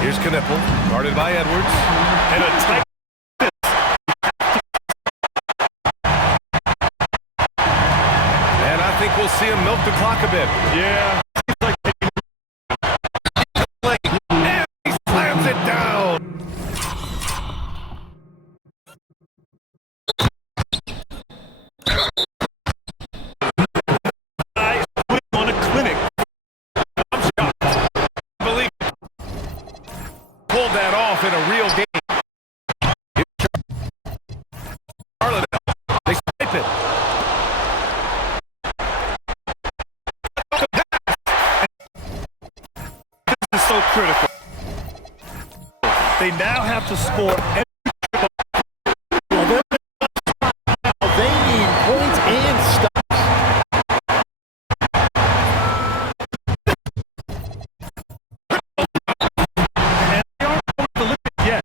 Here's Knipple, guarded by Edwards. And a tight And I think we'll see him milk the clock a bit. yeah. And he slams it down. Guy put him on a so critical. They now have to score. They need points and stops. And they aren't going to limit yet.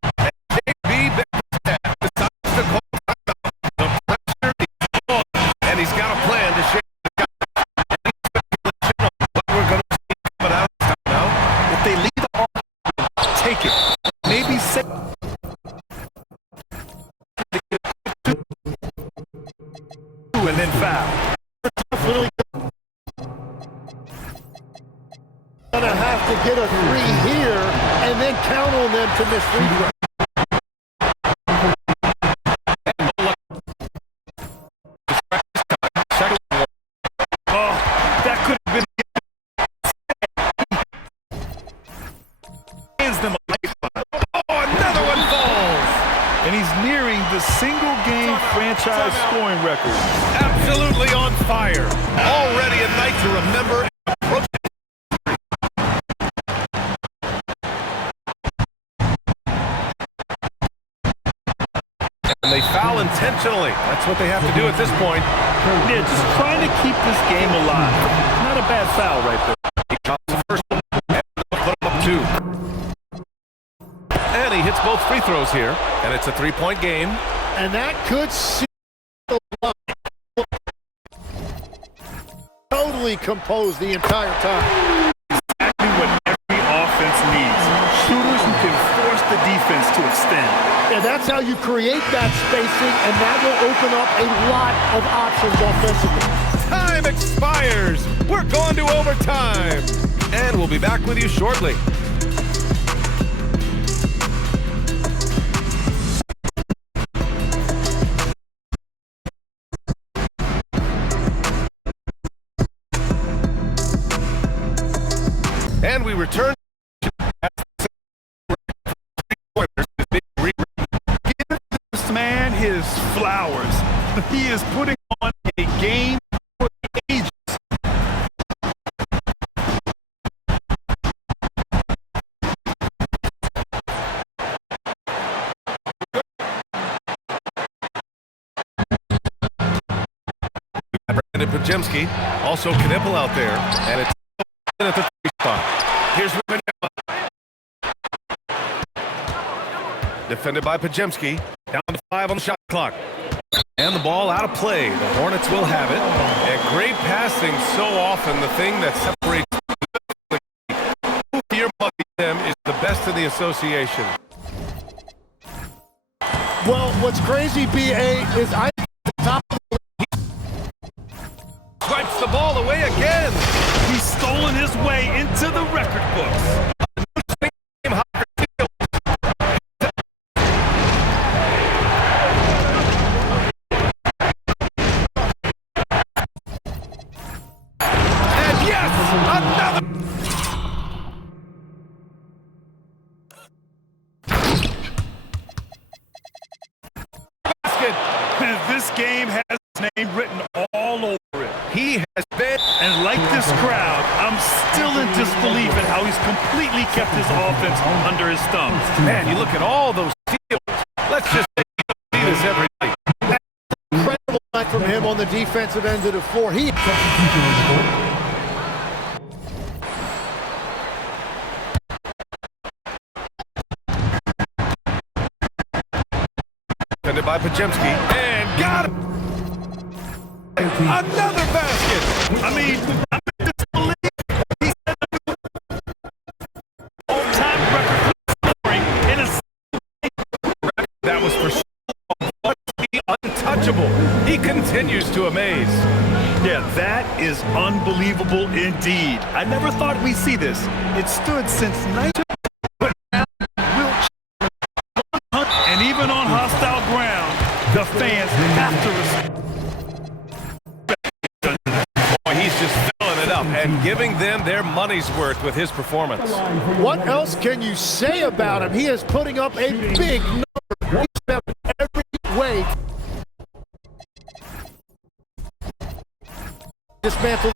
And he's got a plan to share. What we're going to see coming out now. If they leave the ball, take it. Maybe set. And then foul. Really gonna have to get a three here and then count on them to miss free throws. Oh, that could have been. Hands them a lifeline. Oh, another one falls. And he's nearing the single-game franchise scoring record. Absolutely on fire. Already a night to remember. And they foul intentionally. That's what they have to do at this point. Yeah, just trying to keep this game alive. Not a bad foul right there. He counts the first one and put him up two. And he hits both free throws here. And it's a three-point game. And that could seal the line. Totally composed the entire time. Exactly what every offense needs. Shooters who can force the defense to extend. Yeah, that's how you create that spacing, and that will open up a lot of options offensively. Time expires. We're going to overtime. And we'll be back with you shortly. And we return to Give this man his flowers. He is putting on a game for the ages. Brandon Pajemski, also Knipple out there, and it's at the three spot. Here's Wembanyama. Defended by Pajemski, down to 5 on the shot clock. And the ball out of play. The Hornets will have it. And great passing so often, the thing that separates your them is the best in the association. Well, what's crazy, BA, is I top Swipes the ball away again. He's stolen his way into the record books. And yes, another. Basket. This game has his name written all over it. He has been. And like this crowd, I'm still in disbelief at how he's completely kept his offense under his thumb. Man, you look at all those steals. Let's just say you don't see this every night. incredible night from him on the defensive end of the floor. He Defended by Pajemski. And got him. Another basket. I mean, I'm in disbelief. He set a all-time record for scoring in a That was for sure. Untouchable. He continues to amaze. Yeah, that is unbelievable indeed. I never thought we'd see this. It stood since 19... And even on hostile ground, the fans have to respect. Boy, he's just filling it up and giving them their money's worth with his performance. What else can you say about him? He is putting up a big number. He's stepped every way. Dismantle.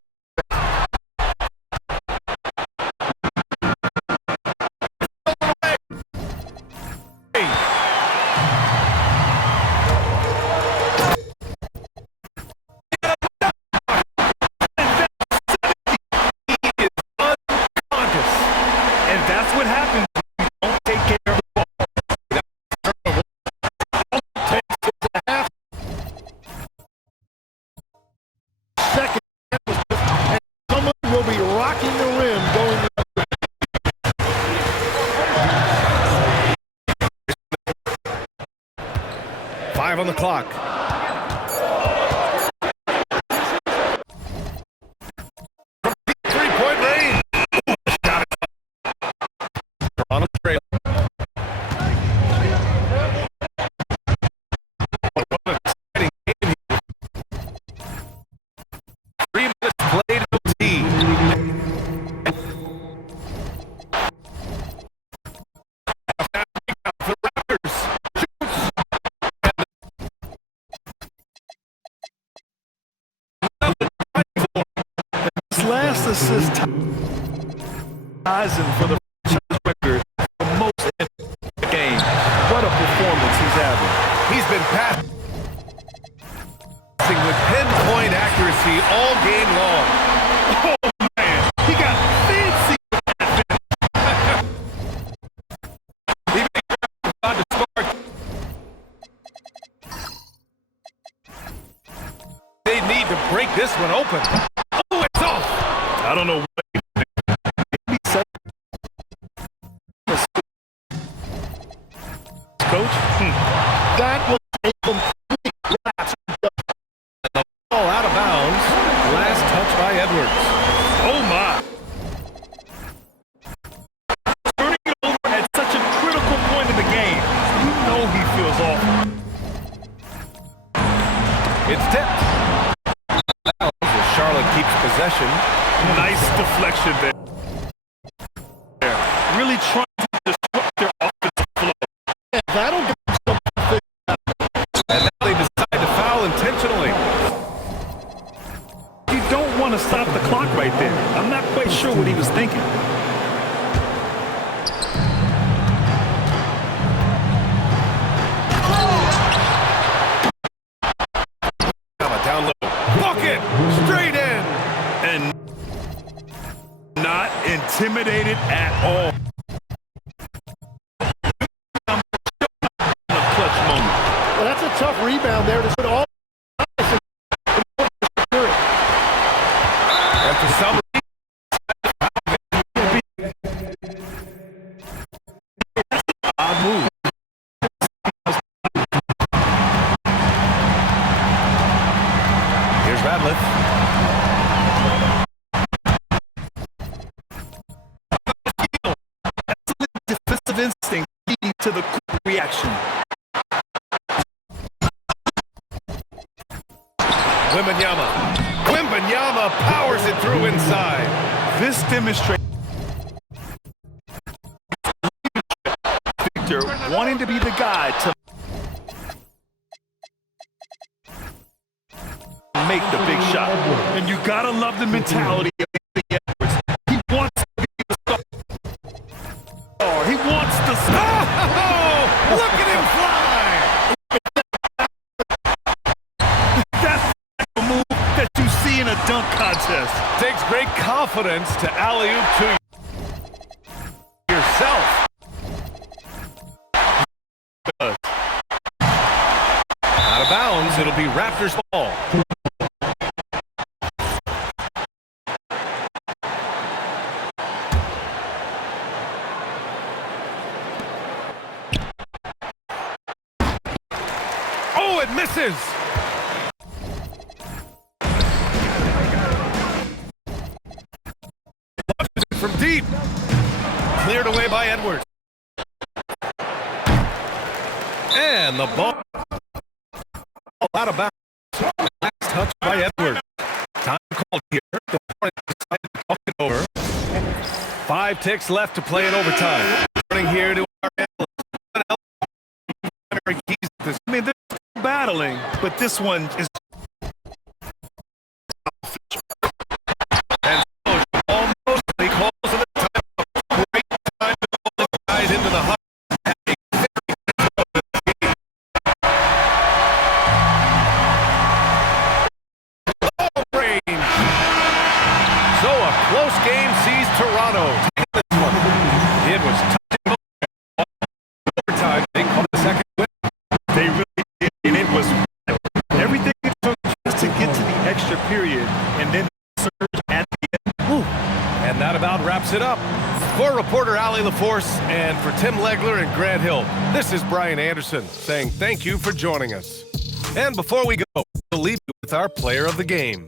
2:45 on the clock. Three-point range. Got it. Toronto trail. What an exciting game here. 3 minutes played in OT. For the Raptors. His last assist ties him for the franchise record for most in the game. What a performance he's having. He's been passing with pinpoint accuracy all game long. Oh, man. He got fancy. He made God to score. They need to break this one open. Oh, it's off. I don't know what Coach? That was a complete collapse. Ball out of bounds. Last touch by Edwards. Oh, my. Turning it over at such a critical point in the game. You know he feels awful. It's tipped. As Charlotte keeps possession. Nice deflection there. Really trying to disrupt their offensive flow. That'll get something. And now they decide to foul intentionally. You don't want to stop the clock right there. I'm not quite sure what he was thinking. Down low. Bucket! Straight in! And not intimidated at all. A clutch moment. Well, that's a tough rebound there to put all. And for some Odd move. here's Radliff. Defensive instinct leading to the quick reaction. Wembanyama powers it through inside. This demonstrates Victor wanting to be the guy to make the big shot. And you gotta love the mentality of Anthony Edwards. He wants to be the star. He wants the star. Oh, look at him fly! That's the move that you see in a dunk contest. Takes great confidence to alley-oop to yourself. Out of bounds, it'll be Raptors ball. Oh, it misses! From deep. Cleared away by Edwards. And the ball out of bounds. Last touch by Edwards. Time called here. The Hornets decided to talk it over. 5 ticks left to play in overtime. Running here to our primary keys. I mean, they're battling, but this one is And so almost he calls it a timeout. Great time to pull the guys into the hut. Range. So a close game sees Toronto take this one. It was touching overtime. They called the second win. they really did, and it was everything it took just to get to the extra period, and then surge at the end. Whew. And that about wraps it up. For reporter Allie LaForce and for Tim Legler and Grant Hill, this is Brian Anderson saying thank you for joining us. And before we go, we'll leave you with our player of the game.